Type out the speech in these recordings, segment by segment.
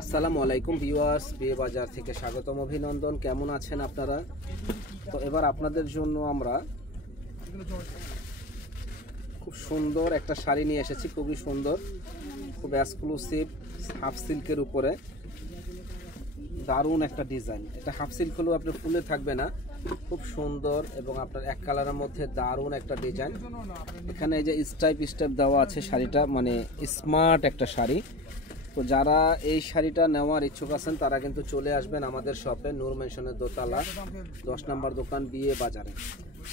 আসসালামু আলাইকুম ভিউয়ার্স, বিয়ে বাজার থেকে স্বাগতম, অভিনন্দন। কেমন আছেন আপনারা? তো এবার আপনাদের জন্য আমরা খুব সুন্দর একটা শাড়ি নিয়ে এসেছি, খুবই সুন্দর, খুব এক্সক্লুসিভ, হাফ সিল্কের উপরে দারুণ একটা ডিজাইন। এটা হাফ সিল্ক হলেও আপনার ফুলে থাকবে না, খুব সুন্দর এবং আপনার এক কালারের মধ্যে দারুণ একটা ডিজাইন। এখানে এই যে স্টাইপ দেওয়া আছে, শাড়িটা মানে স্মার্ট একটা শাড়ি। তো যারা এই শাড়িটা নেওয়ার ইচ্ছুক আছেন তারা কিন্তু চলে আসবেন আমাদের শপে, নূর মেনশনের দোতলা 10 নম্বর দোকান, বিয়ে বাজারে।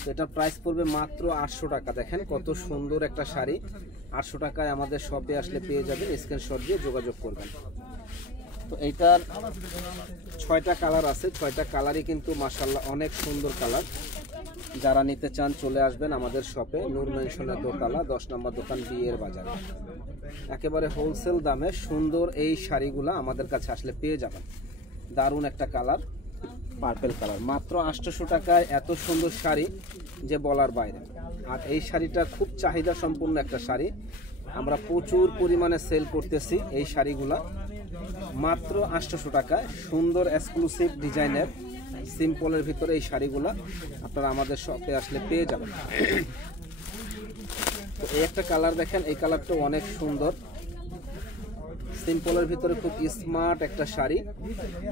তো এটার প্রাইস পড়বে মাত্র 800 টাকা। দেখেন কত সুন্দর একটা শাড়ি, 800 টাকায় আমাদের শপে আসলে পেয়ে যাবেন। স্ক্রিনশট দিয়ে যোগাযোগ করবেন। তো এইটার 6টা কালার আছে, 6টা কালারই কিন্তু মাশাআল্লাহ অনেক সুন্দর কালার। যারা নিতে চান চলে আসবেন আমাদের শপে, নূর মেনশনের দোতলা 10 নম্বর দোকান, বিয়ের বাজারে। একেবারে হোলসেল দামে সুন্দর এই শাড়িগুলো আমাদের কাছে আসলে পেয়ে যাবেন। দারুণ একটা কালার, পার্পেল কালার, মাত্র 800 টাকায় এত সুন্দর শাড়ি যে বলার বাইরে। আর এই শাড়িটা খুব চাহিদা সম্পূর্ণ একটা শাড়ি, আমরা প্রচুর পরিমাণে সেল করতেছি এই শাড়িগুলা। মাত্র 800 টাকায় সুন্দর এক্সক্লুসিভ ডিজাইনের সিম্পলের ভিতরে এই শাড়িগুলা আপনারা আমাদের শপে আসলে পেয়ে যাবেন। তো এই একটা কালার দেখেন, এই কালারটা অনেক সুন্দর, সিম্পলের ভিতরে খুব স্মার্ট একটা শাড়ি।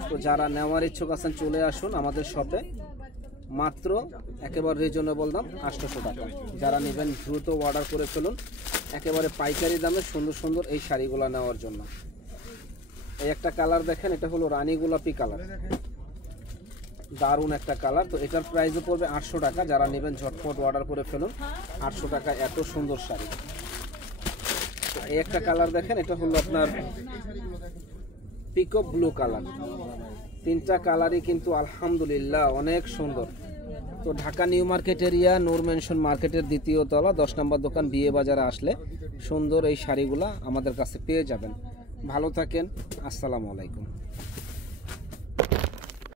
তো যারা নেওয়ার ইচ্ছুক আছেন চলে আসুন আমাদের শপে, মাত্র একেবারে রিজনেবল দাম 800 টাকা। যারা নেবেন দ্রুত অর্ডার করে ফেলুন, একেবারে পাইকারি দামে সুন্দর সুন্দর এই শাড়িগুলো নেওয়ার জন্য। এই একটা কালার দেখেন, এটা হলো রানী গোলাপি কালার, দারুণ একটা কালার। তো এটার প্রাইসও পড়বে 800 টাকা। যারা নেবেন ঝটপট অর্ডার করে ফেলুন, 800 টাকা এত সুন্দর শাড়ি। তো এই একটা কালার দেখেন, এটা হলো আপনার পিকক ব্লু কালার। 3টা কালারই কিন্তু আলহামদুলিল্লাহ অনেক সুন্দর। তো ঢাকা নিউ মার্কেট এরিয়া, নূর মেনশন মার্কেটের 2য় তলা 10 নম্বর দোকান, বিয়ে বাজারে আসলে সুন্দর এই শাড়িগুলা আমাদের কাছে পেয়ে যাবেন। ভালো থাকেন, আসসালামু আলাইকুম।